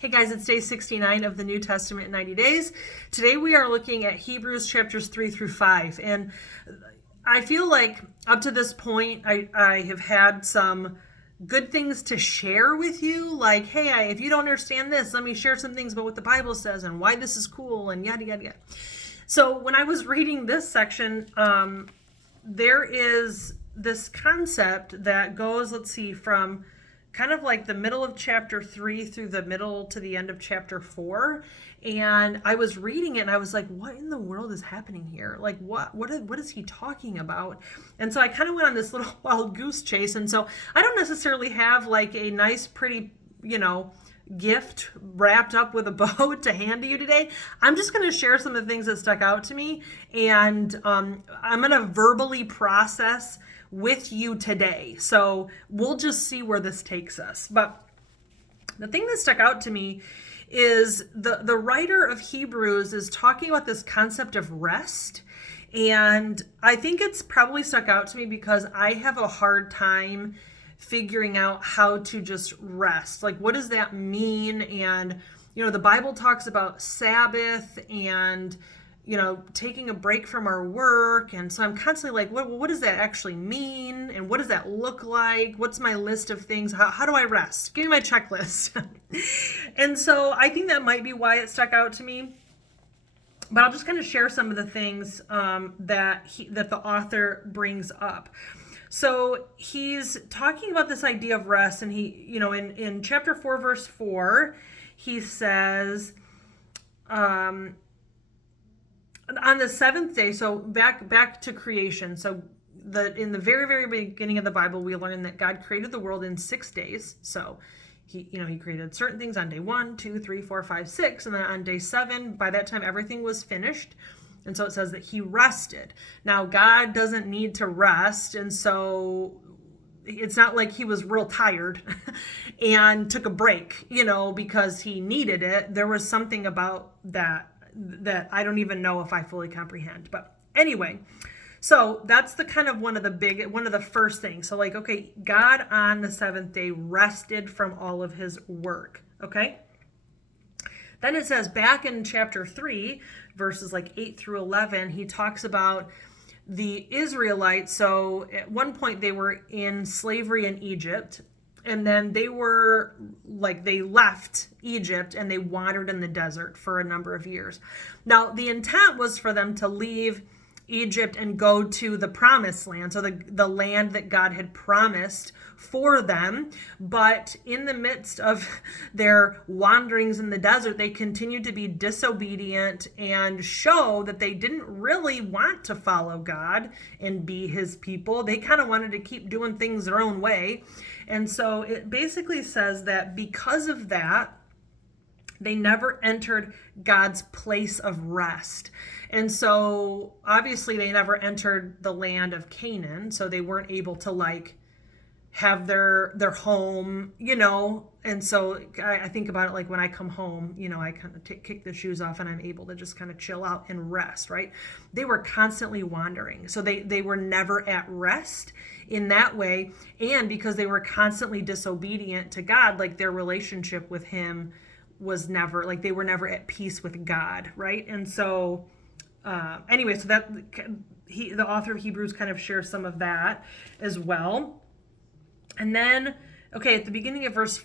Hey guys, it's day 69 of the New Testament in 90 days. Today we are looking at Hebrews chapters 3 through 5. And I feel like up to this point, I have had some good things to share with you. Like, hey, if you don't understand this, let me share some things about what the Bible says and why this is cool and yada, yada, yada. So when I was reading this section, there is this concept that goes, from kind of like the middle of chapter 3 through the middle to the end of chapter 4. And I was reading it and I was like, what in the world is happening here? Like, what is he talking about? And so I kind of went on this little wild goose chase. And so I don't necessarily have like a nice, pretty, gift wrapped up with a bow to hand to you today. I'm just going to share some of the things that stuck out to me. And I'm going to verbally process with you today. So we'll just see where this takes us. But the thing that stuck out to me is the writer of Hebrews is talking about this concept of rest. And I think it's probably stuck out to me because I have a hard time figuring out how to just rest. Like, what does that mean? And, the Bible talks about Sabbath and taking a break from our work. And so I'm constantly like, what does that actually mean? And what does that look like? What's my list of things? How do I rest? Give me my checklist. And so I think that might be why it stuck out to me. But I'll just kind of share some of the things that the author brings up. So he's talking about this idea of rest. And he, in chapter 4, verse 4, he says, on the seventh day, so back to creation. So in the very, very beginning of the Bible, we learn that God created the world in 6 days. So he created certain things on day 1, 2, 3, 4, 5, 6. And then on day 7, by that time, everything was finished. And so it says that he rested. Now, God doesn't need to rest. And so it's not like he was real tired and took a break, because he needed it. There was something about that I don't even know if I fully comprehend. But anyway, so that's the kind of one of the first things. So like, okay, God on the seventh day rested from all of his work. Okay. Then it says back in chapter 3, verses like 8 through 11, he talks about the Israelites. So at one point they were in slavery in Egypt. And then they left Egypt and they wandered in the desert for a number of years. Now, the intent was for them to leave Egypt and go to the promised land, so the land that God had promised for them. But in the midst of their wanderings in the desert, they continued to be disobedient and show that they didn't really want to follow God and be his people. They kind of wanted to keep doing things their own way. And so it basically says that because of that, they never entered God's place of rest. And so obviously they never entered the land of Canaan. So they weren't able to have their home, And so I think about it like when I come home, I kind of kick the shoes off and I'm able to just kind of chill out and rest, right? They were constantly wandering. So they were never at rest in that way. And because they were constantly disobedient to God, like their relationship with him was never, like they were never at peace with God, right? And so anyway, so that the author of Hebrews kind of shares some of that as well. And then, okay, at the beginning of at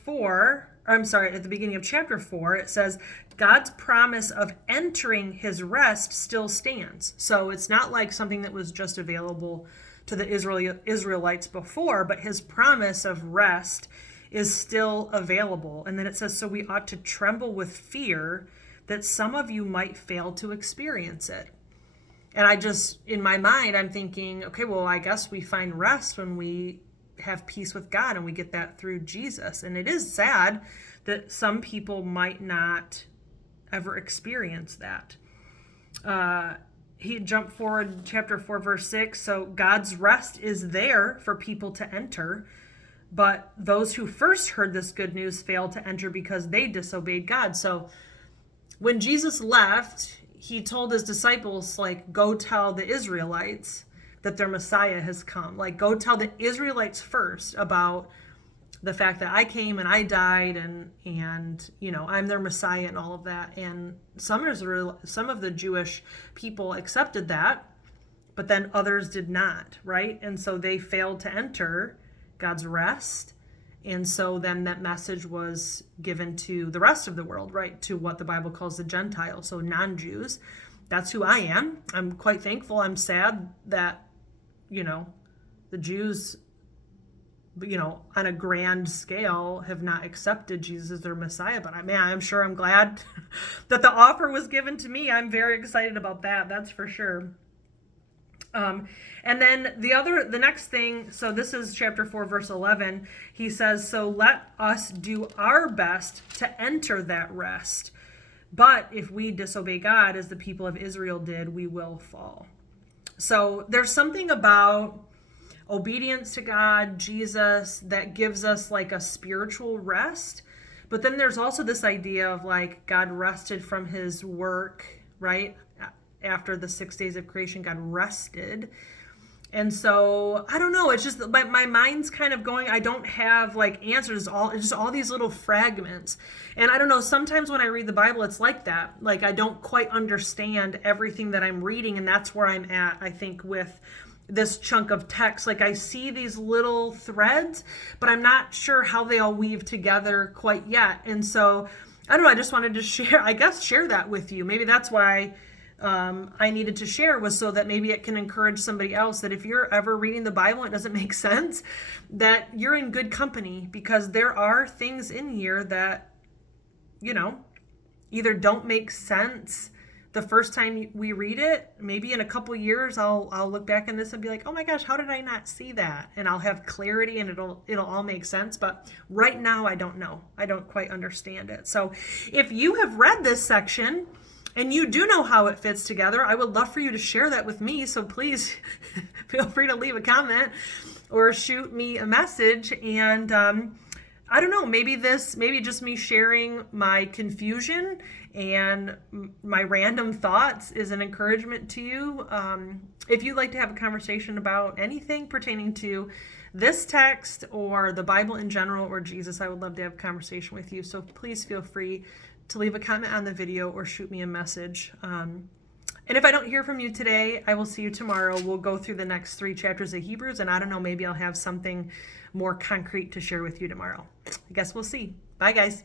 the beginning of chapter 4, it says, God's promise of entering his rest still stands. So it's not like something that was just available to the Israelites before, but his promise of rest is still available. And then it says, so we ought to tremble with fear that some of you might fail to experience it. And in my mind, I'm thinking, okay, well, I guess we find rest when we have peace with God and we get that through Jesus. And it is sad that some people might not ever experience that. He jumped forward chapter 4, verse 6. So God's rest is there for people to enter. But those who first heard this good news failed to enter because they disobeyed God. So when Jesus left, he told his disciples, go tell the Israelites that their Messiah has come. Go tell the Israelites first about the fact that I came and I died and I'm their Messiah and all of that. And some of the Jewish people accepted that, but then others did not, right? And so they failed to enter God's rest. And so then that message was given to the rest of the world, right? To what the Bible calls the Gentiles, so non-Jews. That's who I am. I'm quite thankful. I'm sad that, the Jews, on a grand scale have not accepted Jesus as their Messiah. But I'm sure I'm glad that the offer was given to me. I'm very excited about that. That's for sure. And then the next thing, so this is chapter 4, verse 11. He says, so let us do our best to enter that rest. But if we disobey God as the people of Israel did, we will fall. So there's something about obedience to God, Jesus, that gives us like a spiritual rest. But then there's also this idea of like God rested from his work, right? After the 6 days of creation, God rested. And so, I don't know, it's just my mind's kind of going, I don't have like answers, it's just all these little fragments. And I don't know, sometimes when I read the Bible, it's like that. Like I don't quite understand everything that I'm reading, and that's where I'm at, I think, with this chunk of text. Like I see these little threads, but I'm not sure how they all weave together quite yet. And so, I don't know, I just wanted to share that with you. Maybe that's why I needed to share, was so that maybe it can encourage somebody else, that if you're ever reading the Bible and it doesn't make sense, that you're in good company, because there are things in here that, either don't make sense the first time we read it. Maybe in a couple years, I'll look back on this and be like, oh my gosh, how did I not see that? And I'll have clarity and it'll all make sense. But right now, I don't know. I don't quite understand it. So if you have read this section and you do know how it fits together, I would love for you to share that with me. So please feel free to leave a comment or shoot me a message. And I don't know, maybe just me sharing my confusion and my random thoughts is an encouragement to you. If you'd like to have a conversation about anything pertaining to this text or the Bible in general or Jesus, I would love to have a conversation with you. So please feel free to leave a comment on the video or shoot me a message. And if I don't hear from you today, I will see you tomorrow. We'll go through the next 3 chapters of Hebrews, and I don't know, maybe I'll have something more concrete to share with you tomorrow. I guess we'll see. Bye, guys.